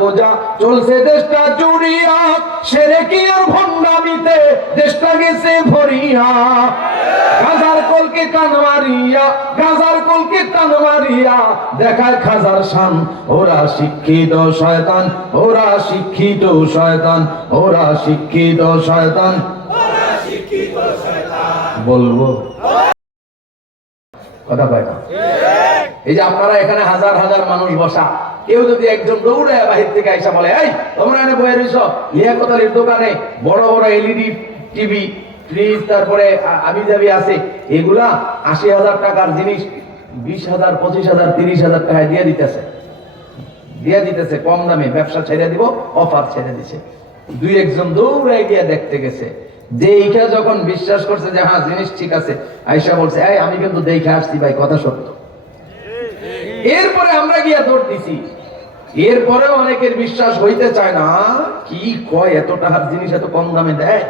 পূজা চলছে দেশটা জুড়িয়া, সেরেকি আর ভণ্ডামিতে দেশটা গেছে ভরিয়া। গাজার কলকে কান মারিয়া, গাজার কলকে কান মারিয়া দেখায় খাজার শান। ওরা শিক্ষিত শয়তান, ওরা শিক্ষিত শয়তান, ওরা শিক্ষিত শয়তান, ওরা শিক্ষিত শয়তান। বলবো কথা কয় না? এই যে আপনারা এখানে হাজার হাজার মানুষ বসা, কেউ যদি একজন দৌড়ে বাহির থেকে আইসা বলে, এই তোমরা এনে বয়ে রইছ লিয়াকতালির দোকানে বড় বড় এলইডি টিভি, ফ্রিজ, তারপরে আবি যাবি আছে, এগুলা ৮০,০০০ টাকার জিনিস ২০,০০০, ২৫,০০০, ৩০,০০০ টাকায় দিয়ে দিতেছে কম দামে, ব্যবসা ছেড়ে দিব, অফার ছেড়ে দিছে। দুই একজন দৌড়ে গিয়ে দেখতে গেছে, দেখা যখন বিশ্বাস করছে যে হ্যাঁ জিনিস ঠিক আছে, আয়েশা বলছে, এই আমি কিন্তু দেখে আসছি ভাই, কথা সত্য। এরপরে আমরা গিয়া দৌড় দিছি, এরপরে অনেকের বিশ্বাস হইতে চায় না, কি কয় এত টাকার জিনিস এত কম দামে দেয়।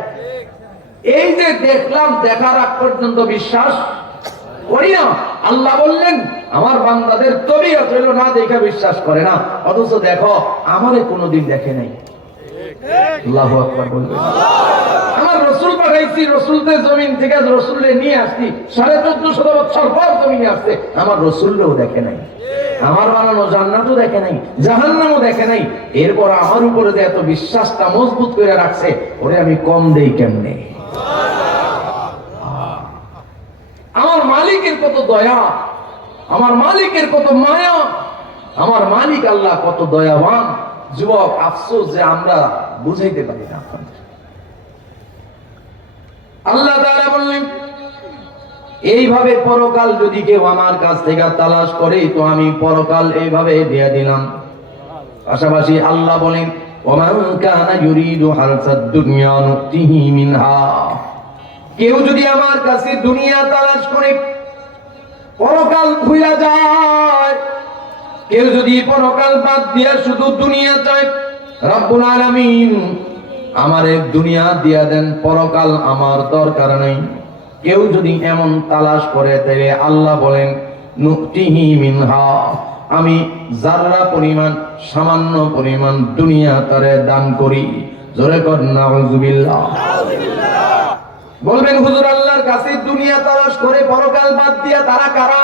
এই যে দেখলাম, দেখার আগ পর্যন্ত বিশ্বাস করি না। আল্লাহ বললেন আমার বান্দাদের তবিয়ত হইল না দেখা বিশ্বাস করে না, অথচ দেখো আমারে কোনোদিন দেখে নাই। আল্লাহু আকবার বলবেন। আমার রসুল পাঠাইছি, রসুলদের জমিন থেকে রসুলরে নিয়ে আসছি, 1450 বছর পর জমিনে আসছে, আমার রসুলরেও দেখে নাই, আমার বানানো জান্নাতও দেখে নাই, জাহান্নামও দেখে নাই। এরপর আমার উপরে যে এত বিশ্বাসটা মজবুত করে রাখছে, ওরে আমি কম দেই কেমনে? আমার মালিকের কত দয়া, আমার মালিকের কত মায়া, আমার মালিক আল্লাহ কত দয়াবান। যুবক, আফসোস যে আমরা বুঝাইতে পারি না। আল্লাহ তাআলা বললেন, এইভাবে পরকাল যদি কেউ আমার কাছ থেকে তালাশ করে, তো আমি পরকাল এইভাবে দিয়ে দিলাম। পাশাপাশি আল্লাহ বলেন, ওমান কানা ইউরিদু হারসাদ দুনিয়া নুতিহি মিনহা। কেউ যদি আমার কাছে দুনিয়া তালাশ করে পরকাল ভুলে যায়, কেউ যদি পরকাল বাদ দিয়ে শুধু দুনিয়া চায়, রব্বুল আলামিন আমারে দুনিয়া দিয়া দেন, পরকাল আমার দরকার নাই। কেউ যদি এমন তালাশ করে, তাহলে আল্লাহ বলেন নুতিহি মিনহা, আমি যাররা পরিমাণ, সামান্য পরিমাণ দুনিয়া তারে দান করি। জোরে কর নাউযুবিল্লাহ। বলবেন হুজুর, আল্লাহর কাছে দুনিয়া তালাশ করে পরকাল বাদ দিয়া তারা কারা?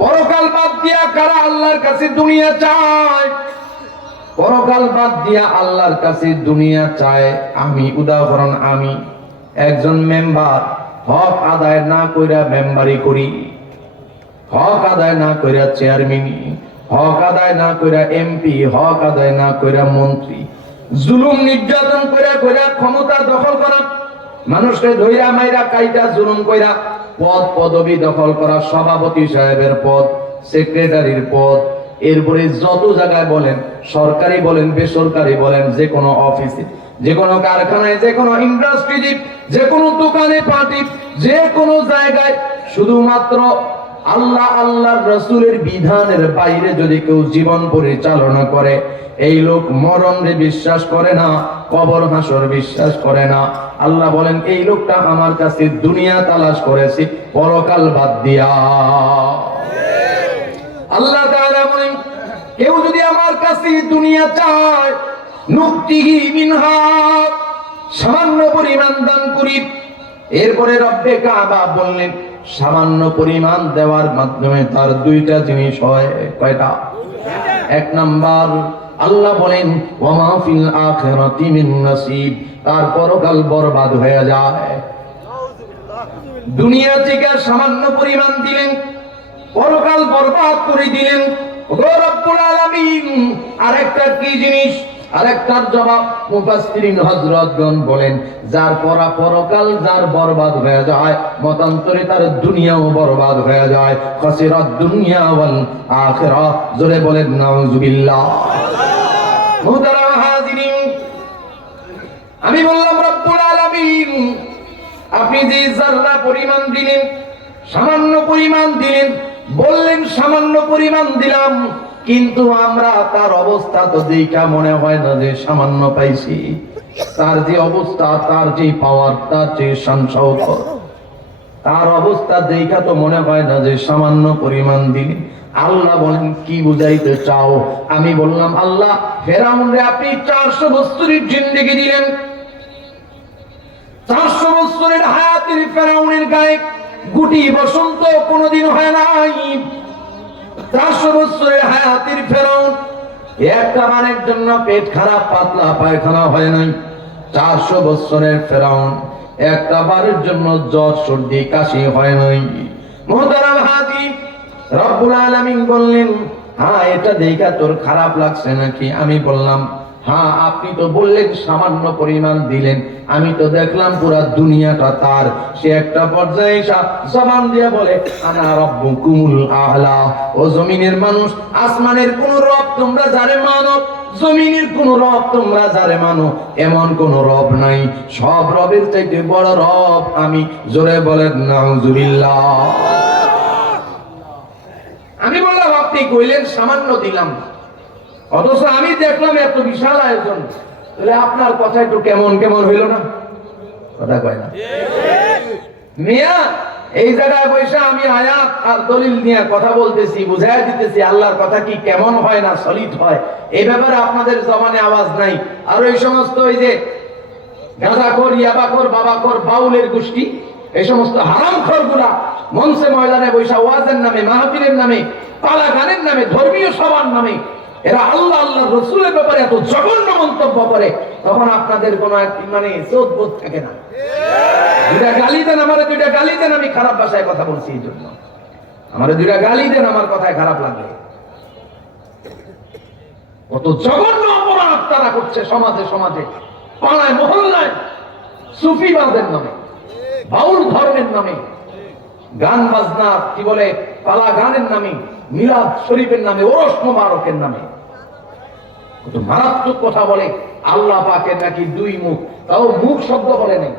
পরকাল বাদ দিয়া কারা আল্লাহর কাছে দুনিয়া চায়? পরকাল বাদ দিয়া আল্লাহর কাছে দুনিয়া চায় আমি। উদাহরণ, আমি একজন মেম্বার, হক আদায় না কইরা মেম্বারি করি, হক আদায় না কইরা চেয়ারম্যানি, হক আদায় না কইরা এমপি, হক আদায় না কইরা মন্ত্রী, জুলুম নির্যাতন কইরা কইরা ক্ষমতা দখল করা, মানুষকে ধইরা মাইরা কাইটা জুলুম কইরা পদ পদবি দখল করা, সভাপতি সাহেবের পদ, সেক্রেটারির পদ, এরপরে যত জায়গায় বলেন, সরকারি বলেন, বেসরকারি বলেন, যে কোনো অফিসে, যে কোনো কারখানায়, যে কোনো ইন্ডাস্ট্রি, যে কোনো দোকানে পার্টি, যে কোনো জায়গায়, শুধুমাত্র আল্লাহ আল্লাহর রাসূলের বিধানের বাইরে যদি কেউ জীবন পরিচালনা করে, এই লোক মরণে বিশ্বাস করে না, কবর হাসর বিশ্বাস করে না। আল্লাহ বলেন এই লোকটা আমার কাছে দুনিয়া তালাশ করেছে পরকাল বাদ দিয়া। আল্লাহ তাআলা বলেন কেউ যদি আমার কাছে দুনিয়া চায়, নুতিহি মিনহা, সামান্য পরিমাণ দান করি। এরপরে রব্বে কাবা বললেন সামান্য পরিমাণ দেওয়ার মাধ্যমে তার দুইটা জিনিস হয়। কয়টা? এক নাম্বার, আল্লাহ বলেন ওয়ামা ফিল আখিরাতি মিন নাসিব, তার পরকাল বরবাদ হয়ে যায়। দুনিয়া থেকে সামান্য পরিমাণ দিলেন, পরকাল বরবাদ করে দিলেন। ওগো রব্বুল আলামিন, আরেকটা কি জিনিস? আরেকটার জবাব মুফাসসিরিন হযরতগণ বলেন যার পরকাল যার বরবাদ হয়ে যায়, মতান্তরে তার দুনিয়াও বরবাদ হয়ে যায়। খাসিরাত দুনিয়া ওয়াল আখিরাহ। জোরে বলেন নাউযুবিল্লাহ। মুহতারাম হাজিরিন, আমি বললাম রব্বুল আলামিন আপনি যে যারা পরিমাণ দিলেন, সামান্য পরিমাণ দিলেন, বললেন সামান্য পরিমাণ দিলাম, কিন্তু আমরা তার অবস্থা তো দেখা মনে হয় না যে সামান্য পাইছি। তার যে অবস্থা, তার যে পাওয়ার, তার যে শান-শওকত, তার অবস্থা দেখা তো মনে হয় না যে সামান্য পরিমাণ দিলেন। আল্লাহ বলেন কি বুঝাইতে চাও? আমি বললাম আল্লাহ, ফেরাউনরে আপনি 400 বছরের জিন্দেগি দিলেন, 400 বছরের হায়াতের ফেরাউনের গায়ে গুটি বসন্ত কোনোদিন হয় নাই। 400 বছরের হায়াতের ফেরাউন একটা বারের জন্য পেট খারাপ পাতলা পায়খানা হয় নাই। 400 বছরের ফেরাউন একটা বারের জন্য জ্বর সর্দি কাশি হয় নাই। মুহতারাম হাজী, রব্বুল আলামিন বললেন, হ্যাঁ এটা দেখা তোর খারাপ লাগছে নাকি? আমি বললাম হ্যাঁ, আপনি তো বললেন সামান্য পরিমাণ দিলেন, আমি তো দেখলাম পুরা দুনিয়াটা তার। সে একটা পর্যায়ে জবান দিয়ে বলে, আনা রাব্বুকুমুল আ'লা। ও জমিনের মানুষ, আসমানের কোন রব তোমরা যারে মানো, জমিনের কোন রব তোমরা যারে মানো, এমন কোন রব নাই, সব রবের চাইতে বড় রব আমি। জোরে বলেন নাউজুবিল্লাহ। আমি বললাম আপনি কইলেন সামান্য দিলাম, অথচ আমি দেখলাম এত বিশাল আয়োজন, তাহলে আপনার কথা একটু কেমন কেমন হইল না? কথা কয় না মিয়া? এই জায়গায় বসে আমি আয়াত আর দলিল নিয়ে কথা বলতেছি, বুঝাই দিতেছি আল্লাহর কথা কি কেমন হয় না সলিড হয়, এই ব্যাপারে আপনাদের জবানে আওয়াজ নাই। আর ওই সমস্ত ওই যে গাঁজাখোর, ইয়াবাখোর, বাবাখোর, বাউলের গোষ্ঠী, এই সমস্ত হারামখোর গুলা মঞ্চে ময়দানে বৈশা ওয়াজের নামে, মাহফিলের নামে, পালা গানের নামে, ধর্মীয় সভার নামে এরা আল্লাহ আল্লাহ রসুলের ব্যাপারে এত জঘন্য মন্তব্য করে, তখন আপনাদের কোন মানে চোখ বোধ থাকে না। দুইটা গালি দেন আমারে, দুইটা গালি দেন, আমি খারাপ ভাষায় কথা বলছি এই জন্য, আমারে দুইটা গালি দেন, আমার কথায় খারাপ লাগে। কত জঘন্য অপরাধ তারা করছে সমাজে সমাজে, পাড়ায় মহল্লায়, সুফিবাদের নামে, বাউল ধর্মের নামে, গান বাজনা কি বলে পালা গানের নামে, মিলাদ শরীফের নামে, ওরস মোবারকের নামে কত মারাত্মক কথা বলে। আল্লাহ পাকের নাকি দুই মুখ, তাও মুখ শব্দ বলে নেই,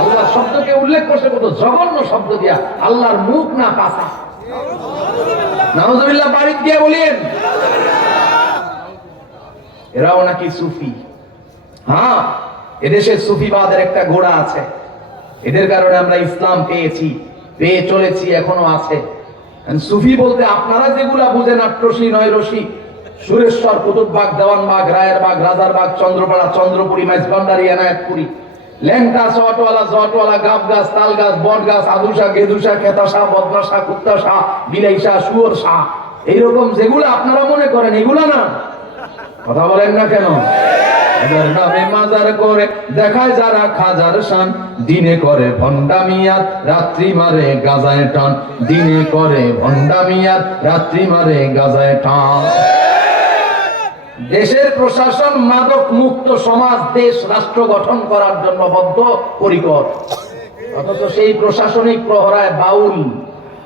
আল্লাহ শব্দকে উল্লেখ করছে কত জঘন্য শব্দ দিয়া, আল্লাহর মুখ না পাছা। নাউজুবিল্লাহ বাড়ি দিয়ে বলেন এরাও নাকি সুফি। হ্যাঁ, এদেশে সুফিবাদের একটা গোড়া আছে, এদের কারণে আমরা ইসলাম পেয়েছি, পেয়ে চলেছি, এখনো আছে। সুফি বলতে আপনারা যেগুলা বুঝেন, আট্রসি, নয়রসি, সুরেশ্বর, কুতুববাগ, দেওয়ানবাগ, রায়েরবাগ, রাজারবাগ, চন্দ্রপাড়া, চন্দ্রপুরী, মাইজভান্ডারি, এনায়েতপুরী, ল্যাংটা, চটওয়ালা, জটওয়ালা, গাব গাছ, তাল গাছ, বট গাছ, আদুসা, গেদুসা, খেতাসা, বদমাসা, কুত্তাসা, বিলাইসা, শুয়োর সা, এইরকম যেগুলো আপনারা মনে করেন এগুলা না। কথা বলেন না কেন? এদের নামে মাজার করে দেখায় যারা খাজার শান, দিনে করে ভণ্ডামিয়াত, রাত্রি মারে গাজায় টান, দিনে করে ভণ্ডামিয়াত, রাত্রি মারে গাজায় টান। দেশের প্রশাসন মাদক মুক্ত সমাজ, দেশ রাষ্ট্র গঠন করার জন্য বদ্ধ পরিকর, অথচ সেই প্রশাসনিক প্রহরায় বাউল,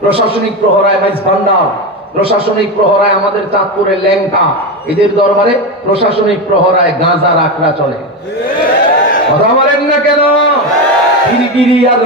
প্রশাসনিক প্রহরায় মাইজভান্ডার, প্রশাসনিক প্রহরায় আমাদের চাঁদপুরের ল্যাংটা, এদের দরবারে প্রশাসনিক প্রহরায় গাঁজা রাখরা চলে। কথা বলেন না কেন? গিরিগিরি আর